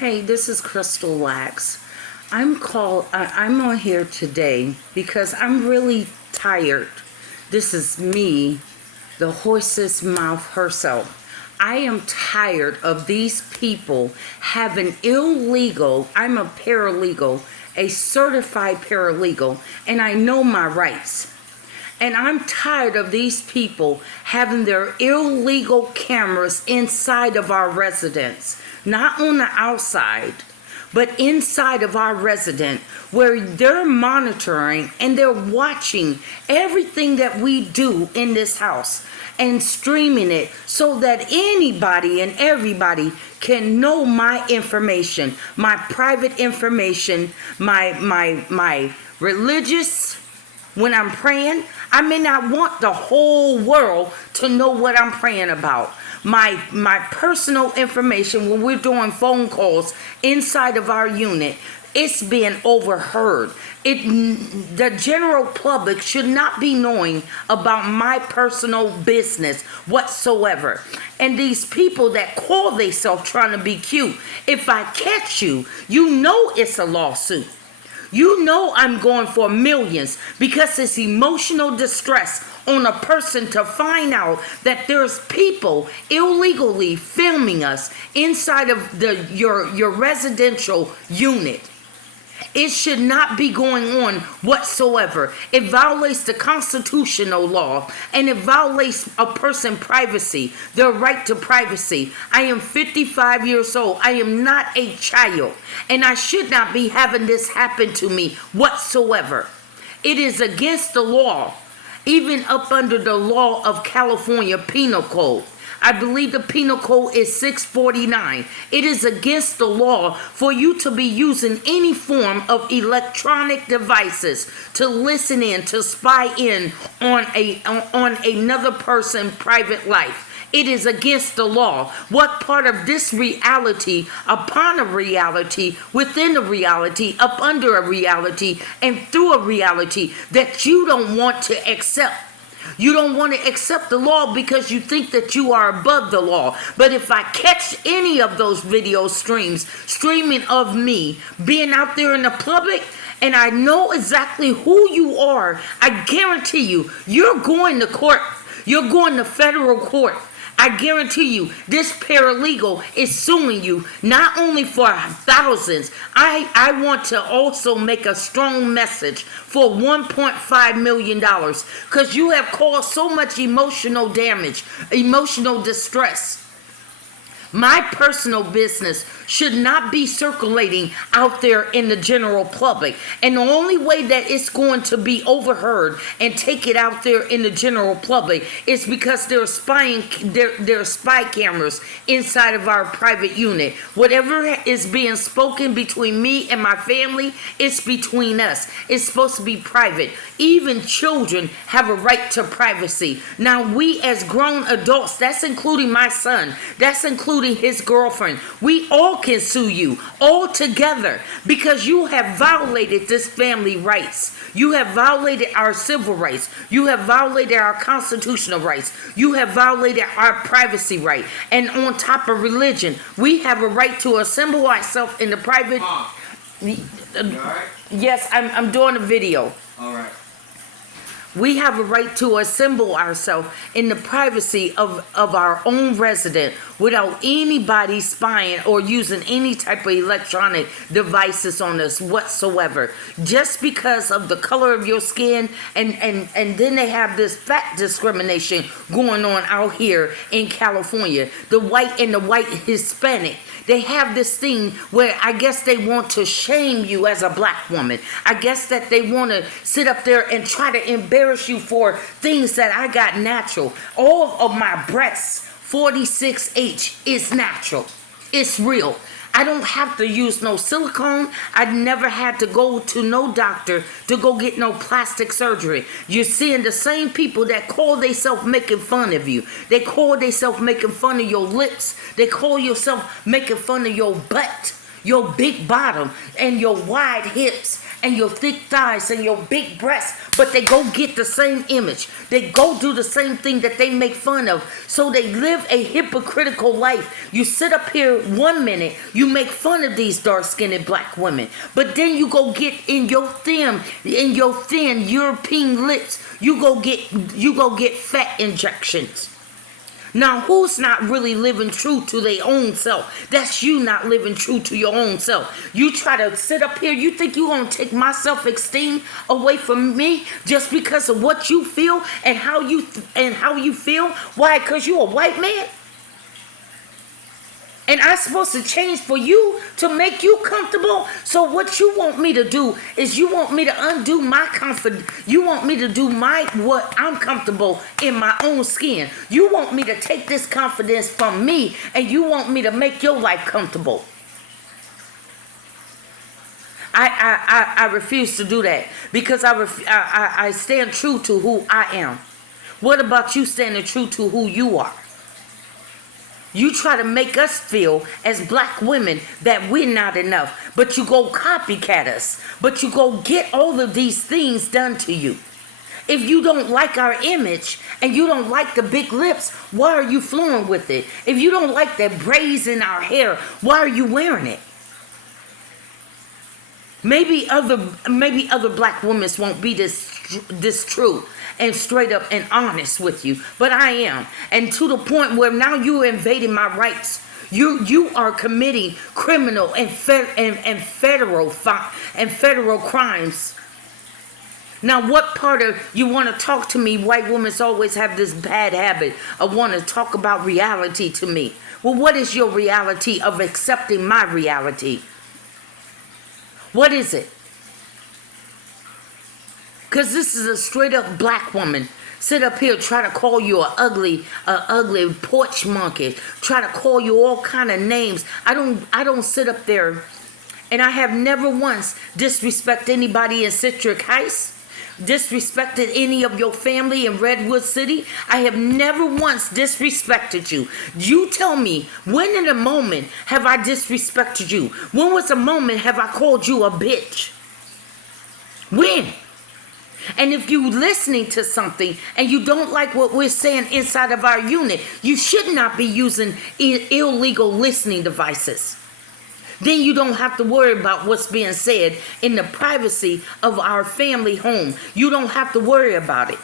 Hey, this is Crystal Lax. I'm on here today because I'm really tired. This is me, the horse's mouth herself. I am tired of these people having illegal, I'm a paralegal, a certified paralegal, and I know my rights. And I'm tired of these people having their illegal cameras inside of our residence, not on the outside, but inside of our residence, where they're monitoring and they're watching everything that we do in this house and streaming it so that anybody and everybody can know my information, my private information, my religious. When I'm praying, I may not want the whole world to know what I'm praying about. My personal information when we're doing phone calls inside of our unit, it's being overheard. The general public should not be knowing about my personal business whatsoever. And these people that call themselves trying to be cute, if I catch you, you know it's a lawsuit. You know I'm going for millions because it's emotional distress on a person to find out that there's people illegally filming us inside of your residential unit. It should not be going on whatsoever. It violates the constitutional law and it violates a person's privacy, their right to privacy. I am 55 years old. I am not a child, and I should not be having this happen to me whatsoever. It is against the law, even up under the law of California Penal Code. I believe the penal code is 649. It is against the law for you to be using any form of electronic devices to listen in, to spy in on another person's private life. It is against the law. What part of this reality, upon a reality, within a reality, up under a reality, and through a reality that you don't want to accept? You don't want to accept the law because you think that you are above the law. But if I catch any of those video streaming of me being out there in the public, and I know exactly who you are, I guarantee you, you're going to court. You're going to federal court. I guarantee you, this paralegal is suing you not only for thousands. I want to also make a strong message for $1.5 million because you have caused so much emotional damage, emotional distress. My personal business should not be circulating out there in the general public. And the only way that it's going to be overheard and take it out there in the general public is because there are spy cameras inside of our private unit. Whatever is being spoken between me and my family, it's between us. It's supposed to be private. Even children have a right to privacy. Now, we as grown adults, that's including my son, that's including his girlfriend, we all can sue you all together because you have violated this family rights. You have violated our civil rights. You have violated our constitutional rights. You have violated our privacy right. And on top of religion, we have a right to assemble ourselves in the private. You all right? Yes, I'm doing a video. All right. We have a right to assemble ourselves in the privacy of our own resident without anybody spying or using any type of electronic devices on us whatsoever. Just because of the color of your skin, and then they have this fat discrimination going on out here in California. The white and the white Hispanic. They have this thing where I guess they want to shame you as a black woman. I guess that they want to sit up there and try to embarrass you for things that I got natural. All of my breasts, 46H, is natural. It's real. I don't have to use no silicone. I never had to go to no doctor to go get no plastic surgery. You're seeing the same people that call themselves making fun of you. They call themselves making fun of your lips. They call yourself making fun of your butt, your big bottom, and your wide hips. and your thick thighs and your big breasts, but they go get the same image. They go do the same thing that they make fun of. So they live a hypocritical life. You sit up here 1 minute, you make fun of these dark-skinned black women, but then you go get in your thin European lips, you go get fat injections. Now, who's not really living true to their own self? That's you not living true to your own self. You try to sit up here, you think you're going to take my self-esteem away from me just because of what you feel and how you feel? Why? Because you're a white man? And I'm supposed to change for you to make you comfortable? So what you want me to do is you want me to undo my comfort. You want me to do what I'm comfortable in my own skin. You want me to take this confidence from me, and you want me to make your life comfortable. I refuse to do that, because I stand true to who I am. What about you standing true to who you are? You try to make us feel as black women that we're not enough, but you go copycat us, but you go get all of these things done to you. If you don't like our image and you don't like the big lips, why are you flowing with it? If you don't like the braids in our hair, why are you wearing it? Maybe other black women won't be this true and straight up and honest with you, but I am. And to the point where now you're invading my rights. You are committing criminal and federal crimes. Now, what part of you want to talk to me? White women always have this bad habit of wanting to talk about reality to me. Well, what is your reality of accepting my reality? What is it? Because this is a straight up black woman. Sit up here, try to call you a ugly porch monkey. Try to call you all kind of names. I don't sit up there, and I have never once disrespected anybody in Citric Heights. Disrespected any of your family in Redwood City. I have never once disrespected you. You tell me, when in a moment have I disrespected you? When was a moment have I called you a bitch? When? And if you listening to something and you don't like what we're saying inside of our unit, you should not be using illegal listening devices. Then you don't have to worry about what's being said in the privacy of our family home. You don't have to worry about it.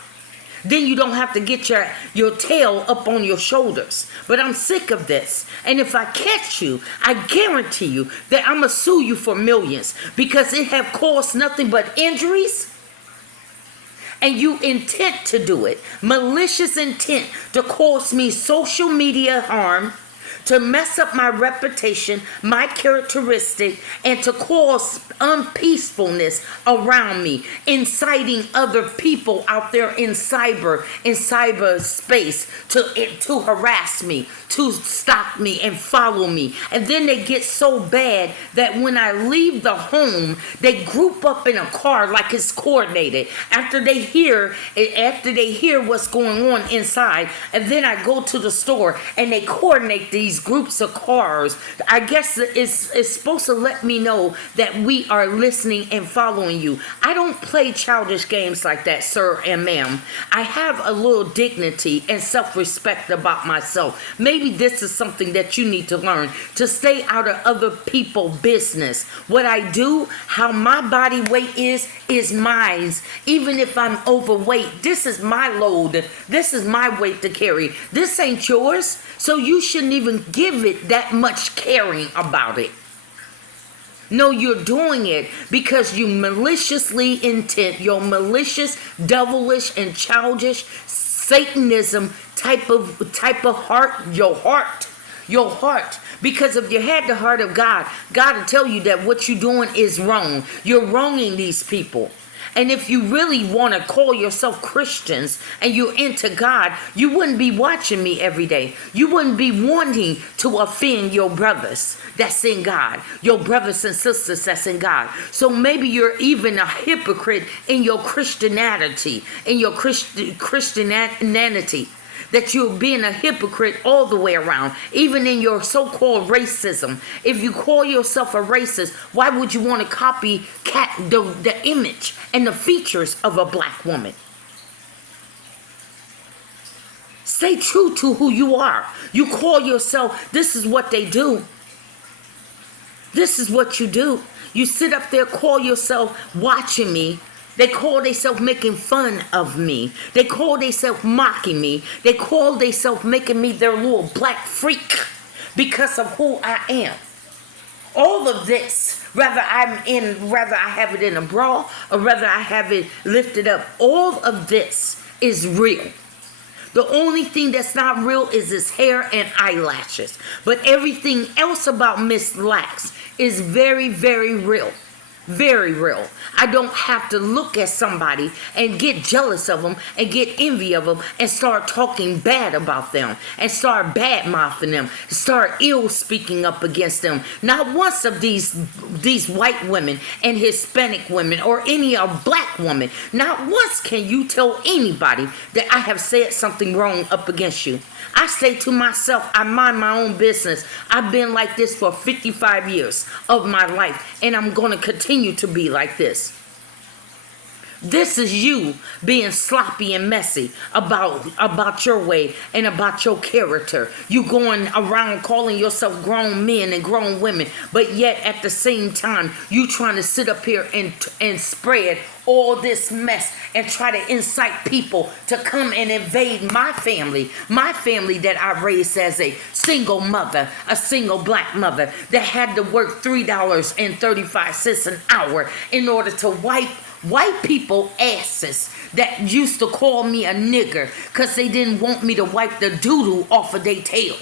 Then you don't have to get your tail up on your shoulders. But I'm sick of this. And if I catch you, I guarantee you that I'm going to sue you for millions, because it have caused nothing but injuries. And you intent to do it. Malicious intent to cause me social media harm, to mess up my reputation, my characteristic, and to cause unpeacefulness around me, inciting other people out there in cyberspace to harass me, to stalk me and follow me. And then they get so bad that when I leave the home, they group up in a car like it's coordinated. After they hear what's going on inside, and then I go to the store and they coordinate these groups of cars. I guess it's supposed to let me know that we are listening and following you. I don't play childish games like that, sir and ma'am. I have a little dignity and self-respect about myself. Maybe this is something that you need to learn, to stay out of other people's business. What I do, how my body weight is mine. Even if I'm overweight, this is my load. This is my weight to carry. This ain't yours. So you shouldn't even give it that much caring about it. No, you're doing it because you maliciously intent, your malicious, devilish, and childish Satanism type of heart, your heart. Because if you had the heart of God, God will tell you that what you're doing is wrong. You're wronging these people. And if you really want to call yourself Christians and you're into God, you wouldn't be watching me every day. You wouldn't be wanting to offend your brothers that's in God, your brothers and sisters that's in God. So maybe you're even a hypocrite in your Christianity, that that you're being a hypocrite all the way around, even in your so-called racism. If you call yourself a racist, why would you want to copycat the image and the features of a black woman? Stay true to who you are. You call yourself, this is what they do. This is what you do. You sit up there, call yourself watching me. They call themselves making fun of me. They call themselves mocking me. They call themselves making me their little black freak because of who I am. All of this, whether I have it in a bra or whether I have it lifted up, all of this is real. The only thing that's not real is his hair and eyelashes. But everything else about Miss Lax is very, very real. Very real. I don't have to look at somebody and get jealous of them and get envy of them and start talking bad about them and start bad mouthing them, start ill speaking up against them. Not once of these white women and Hispanic women or any black woman, not once can you tell anybody that I have said something wrong up against you. I say to myself, I mind my own business. I've been like this for 55 years of my life, and I'm going to continue to be like this. This is you being sloppy and messy about your way and about your character. You going around calling yourself grown men and grown women, but yet at the same time, you trying to sit up here and spread all this mess and try to incite people to come and invade my family that I raised as a single mother, a single black mother that had to work $3.35 an hour in order to wipe white people asses that used to call me a nigger because they didn't want me to wipe the doo-doo off of their tail.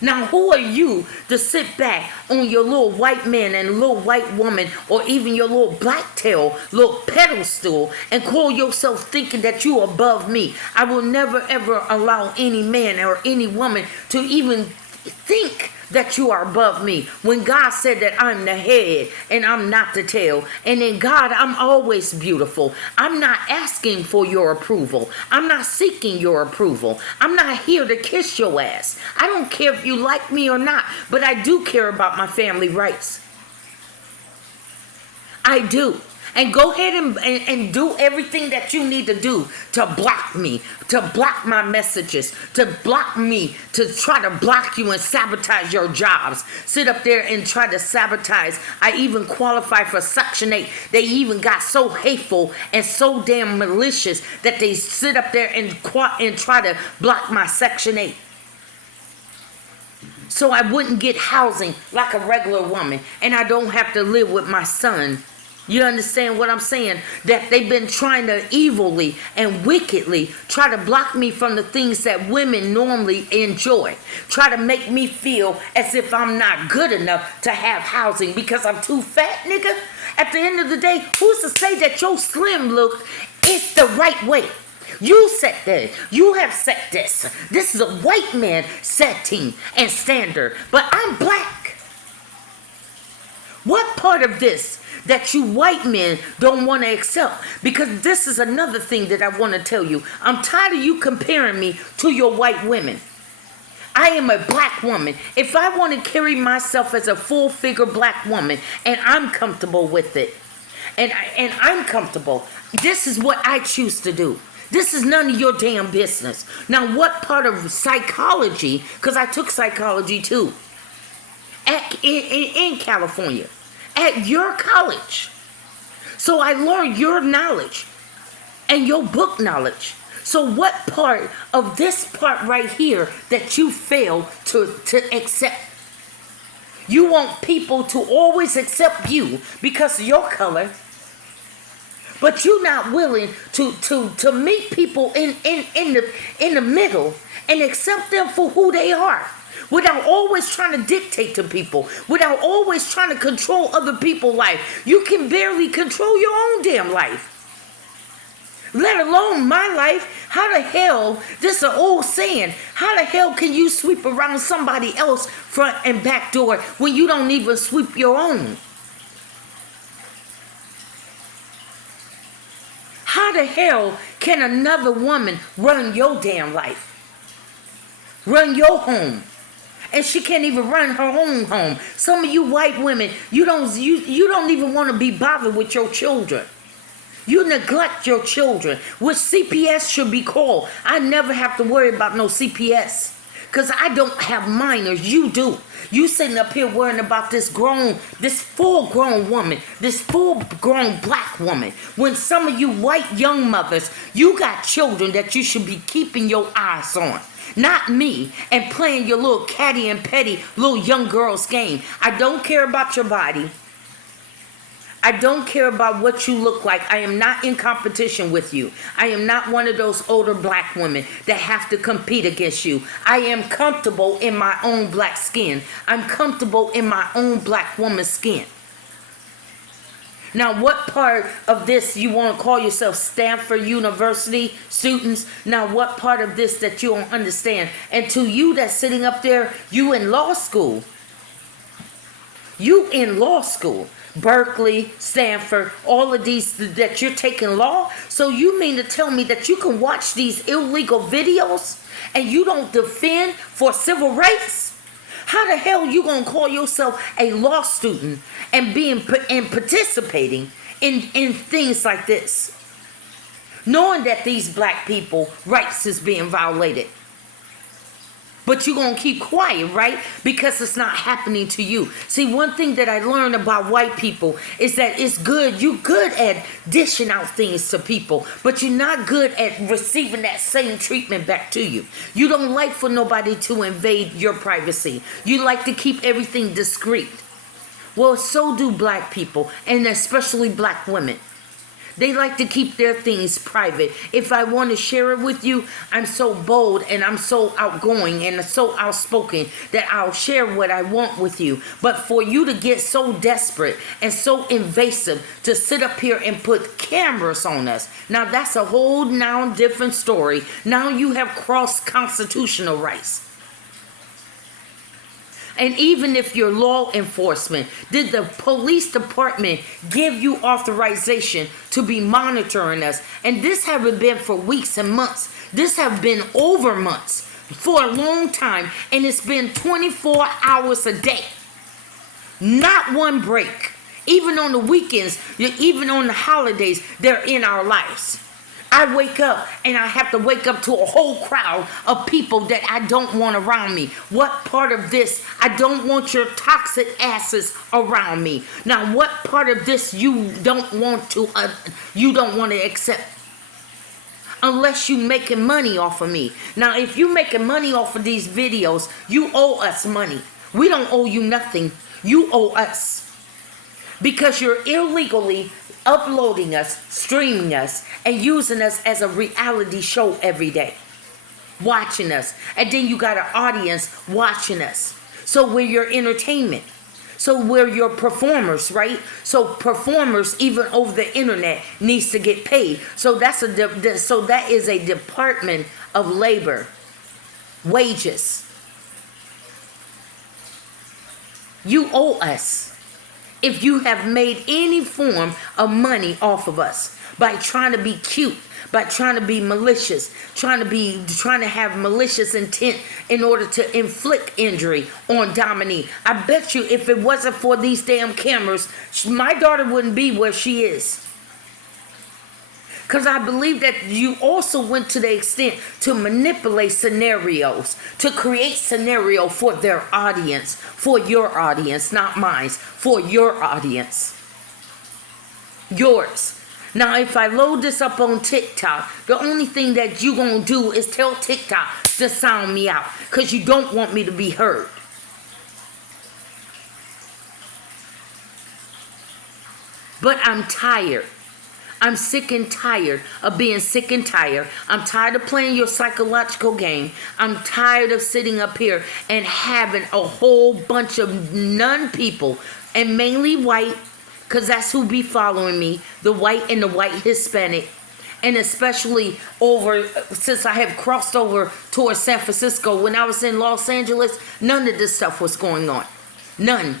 Now, who are you to sit back on your little white man and little white woman or even your little black tail, little pedestal and call yourself thinking that you are above me? I will never ever allow any man or any woman to even think that you are above me when God said that I'm the head and I'm not the tail. And in God, I'm always beautiful. I'm not asking for your approval. I'm not seeking your approval. I'm not here to kiss your ass. I don't care if you like me or not, but I do care about my family rights. I do. And go ahead and do everything that you need to do to block me, to block my messages, to block me, to try to block you and sabotage your jobs. Sit up there and try to sabotage. I even qualify for Section 8. They even got so hateful and so damn malicious that they sit up there and try to block my Section 8. So I wouldn't get housing like a regular woman, and I don't have to live with my son. You understand what I'm saying? That they've been trying to evilly and wickedly try to block me from the things that women normally enjoy. Try to make me feel as if I'm not good enough to have housing because I'm too fat, nigga. At the end of the day, who's to say that your slim look is the right way? You set that. You have set this. This is a white man setting and standard. But I'm black. What part of this that you white men don't want to accept? Because this is another thing that I want to tell you. I'm tired of you comparing me to your white women. I am a black woman. If I want to carry myself as a full-figure black woman and I'm comfortable with it, and I'm comfortable, this is what I choose to do. This is none of your damn business. Now, what part of psychology, because I took psychology too, in California, at your college. So I learned your knowledge and your book knowledge. So what part of this part right here that you fail to accept? You want people to always accept you because of your color, but you're not willing to meet people in the middle and accept them for who they are. Without always trying to dictate to people. Without always trying to control other people's life. You can barely control your own damn life. Let alone my life. How the hell, this is an old saying, how the hell can you sweep around somebody else's front and back door when you don't even sweep your own? How the hell can another woman run your damn life? Run your home? And she can't even run her own home. Some of you white women, you don't even want to be bothered with your children. You neglect your children, which CPS should be called. I never have to worry about no CPS because I don't have minors. You do. You sitting up here worrying about this full-grown woman, this full-grown black woman. When some of you white young mothers, you got children that you should be keeping your eyes on. Not me, and playing your little catty and petty little young girl's game. I don't care about your body. I don't care about what you look like. I am not in competition with you. I am not one of those older black women that have to compete against you. I am comfortable in my own black skin. I'm comfortable in my own black woman's skin. Now, what part of this you want to call yourself Stanford University students? Now, what part of this that you don't understand? And to you that's sitting up there, you in law school. You in law school. Berkeley, Stanford, all of these that you're taking law. So you mean to tell me that you can watch these illegal videos and you don't defend for civil rights? How the hell you gonna call yourself a law student and participating in things like this, knowing that these black people rights is being violated? But you're going to keep quiet, right? Because it's not happening to you. See, one thing that I learned about white people is that it's good. You're good at dishing out things to people, but you're not good at receiving that same treatment back to you. You don't like for nobody to invade your privacy. You like to keep everything discreet. Well, so do black people, and especially black women. They like to keep their things private. If I want to share it with you, I'm so bold and I'm so outgoing and so outspoken that I'll share what I want with you. But for you to get so desperate and so invasive to sit up here and put cameras on us, now that's a whole now different story. Now you have crossed constitutional rights. And even if you're law enforcement, did the police department give you authorization to be monitoring us? And this haven't been for weeks and months. This have been over months, for a long time. And it's been 24 hours a day. Not one break. Even on the weekends, even on the holidays, they're in our lives. I wake up and I have to wake up to a whole crowd of people that I don't want around me. What part of this? I don't want your toxic asses around me. Now, what part of this you don't want to accept? Unless you making money off of me. Now, if you making money off of these videos, you owe us money. We don't owe you nothing. You owe us. Because you're illegally uploading us, streaming us, and using us as a reality show every day. Watching us. And then you got an audience watching us. So we're your entertainment. So we're your performers, right? So performers, even over the internet, needs to get paid. So that is a department of labor. Wages. You owe us. If you have made any form of money off of us by trying to be cute, by trying to be malicious, trying to have malicious intent in order to inflict injury on Dominique, I bet you if it wasn't for these damn cameras, my daughter wouldn't be where she is. Because I believe that you also went to the extent to manipulate scenarios, to create scenario for their audience, for your audience, not mine, for your audience. Yours. Now, if I load this up on TikTok, the only thing that you gonna do is tell TikTok to sound me out, because you don't want me to be heard. But I'm tired. I'm sick and tired of being sick and tired. I'm tired of playing your psychological game. I'm tired of sitting up here and having a whole bunch of non-people, and mainly white, because that's who be following me, the white and the white Hispanic, and especially since I have crossed over towards San Francisco. When I was in Los Angeles, none of this stuff was going on. None.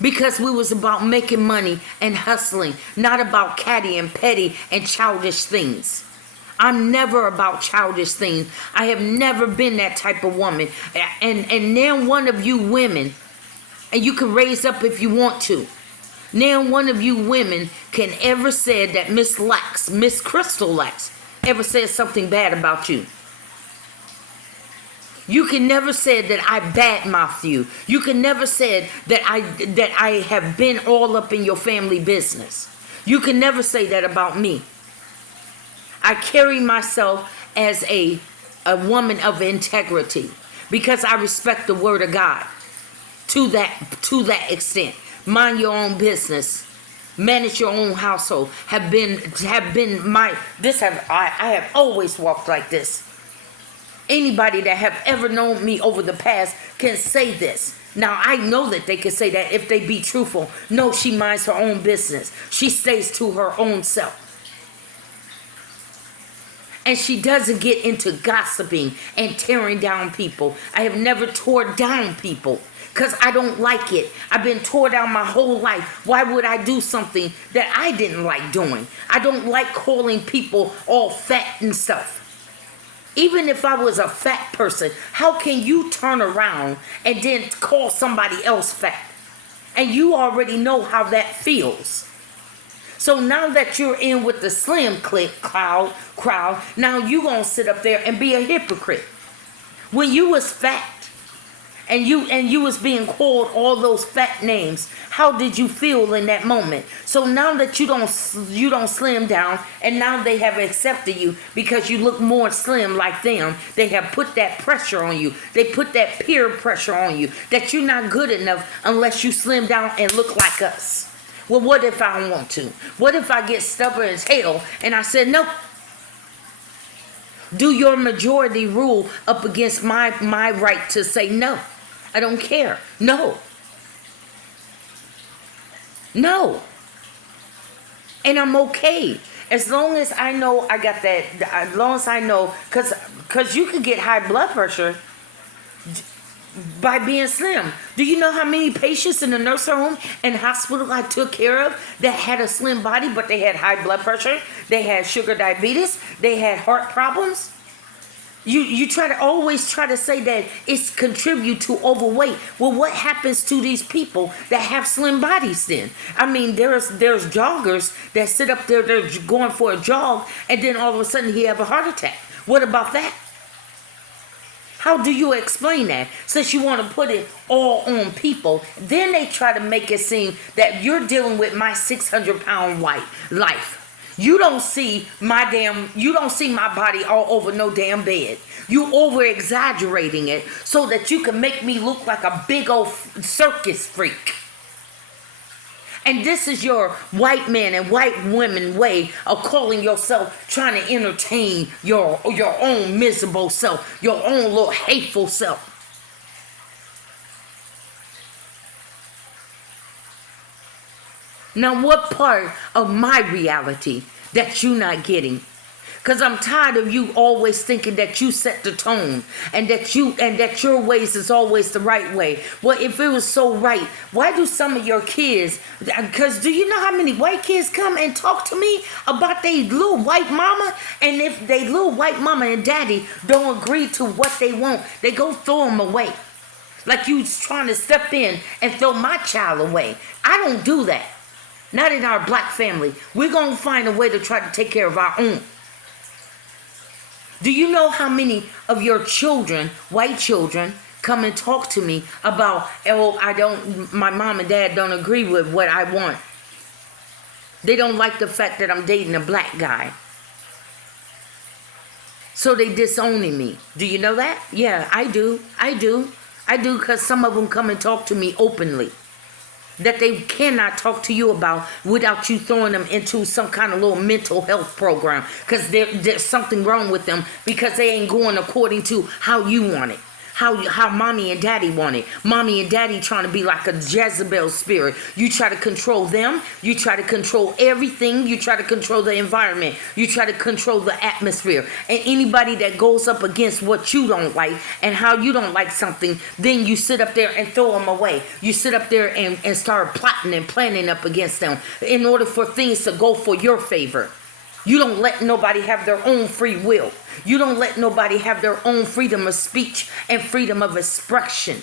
Because we was about making money and hustling, not about catty and petty and childish things. I'm never about childish things. I have never been that type of woman. And now one of you women, and you can raise up if you want to. Now one of you women can ever say that Miss Crystal Lax, ever said something bad about you. You can never say that I badmouthed you. You can never say that I have been all up in your family business. You can never say that about me. I carry myself as a woman of integrity because I respect the word of God to that extent. Mind your own business. Manage your own household. I have always walked like this. Anybody that have ever known me over the past can say this. Now, I know that they can say that if they be truthful. No, she minds her own business. She stays to her own self. And she doesn't get into gossiping and tearing down people. I have never tore down people because I don't like it. I've been tore down my whole life. Why would I do something that I didn't like doing? I don't like calling people all fat and stuff. Even if I was a fat person, how can you turn around and then call somebody else fat? And you already know how that feels. So now that you're in with the slim crowd, now you gonna sit up there and be a hypocrite. When you was fat and you was being called all those fat names, how did you feel in that moment? So now that you don't slim down, and now they have accepted you because you look more slim like them, they have put that pressure on you. They put that peer pressure on you that you're not good enough unless you slim down and look like us. Well, what if I want to? What if I get stubborn as hell and I said, nope. Do your majority rule up against my right to say no? I don't care. No. No. And I'm okay. As long as I know I got that, as long as I know, because you could get high blood pressure by being slim. Do you know how many patients in the nursing home and hospital I took care of that had a slim body, but they had high blood pressure, they had sugar diabetes, they had heart problems? You always try to say that it's contribute to overweight. Well, what happens to these people that have slim bodies then? I mean, there's joggers that sit up there, they're going for a jog, and then all of a sudden he have a heart attack. What about that? How do you explain that? Since you want to put it all on people, then they try to make it seem that you're dealing with my 600-pound life. You don't see my body all over no damn bed. You over exaggerating it so that you can make me look like a big old circus freak. And this is your white man and white women way of calling yourself, trying to entertain your own miserable self, your own little hateful self. Now, what part of my reality that you not getting? Because I'm tired of you always thinking that you set the tone and that your ways is always the right way. Well, if it was so right, why do some of your kids, because do you know how many white kids come and talk to me about their little white mama? And if they little white mama and daddy don't agree to what they want, they go throw them away. Like you trying to step in and throw my child away. I don't do that. Not in our black family. We're going to find a way to try to take care of our own. Do you know how many of your children, white children, come and talk to me about, my mom and dad don't agree with what I want. They don't like the fact that I'm dating a black guy. So they disowning me. Do you know that? Yeah, I do because some of them come and talk to me openly. That they cannot talk to you about without you throwing them into some kind of little mental health program. Because there's something wrong with them because they ain't going according to how you want it. How mommy and daddy want it. Mommy and daddy trying to be like a Jezebel spirit. You try to control them. You try to control everything. You try to control the environment. You try to control the atmosphere. And anybody that goes up against what you don't like and how you don't like something, then you sit up there and throw them away. You sit up there and start plotting and planning up against them in order for things to go for your favor. You don't let nobody have their own free will. You don't let nobody have their own freedom of speech and freedom of expression.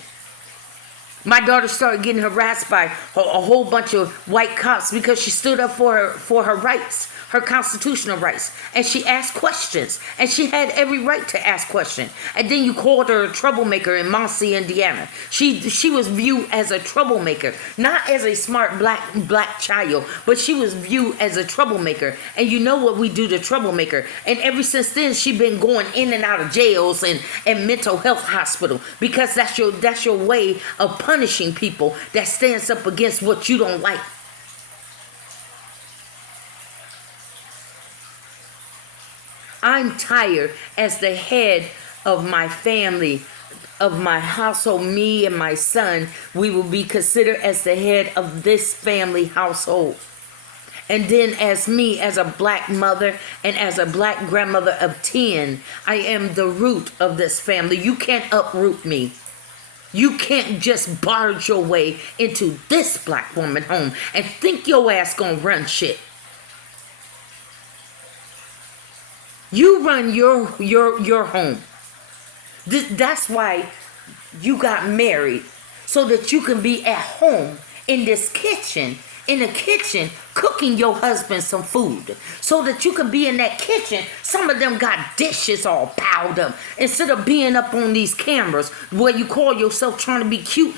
My daughter started getting harassed by a whole bunch of white cops because she stood up for her rights, her constitutional rights. And she asked questions. And she had every right to ask questions. And then you called her a troublemaker in Muncie, Indiana. She was viewed as a troublemaker, not as a smart black child, but she was viewed as a troublemaker. And you know what we do to troublemaker. And ever since then, she been going in and out of jails and mental health hospital, because that's your way of punishing people that stands up against what you don't like. I'm tired as the head of my family, of my household. Me and my son, we will be considered as the head of this family household. And then as me, as a black mother and as a black grandmother of 10, I am the root of this family. You can't uproot me. You can't just barge your way into this black woman home and think your ass gonna run shit. You run your home. That's why you got married, so that you can be at home in this kitchen, in the kitchen, cooking your husband some food, so that you can be in that kitchen. Some of them got dishes all piled up. Instead of being up on these cameras where you call yourself trying to be cute,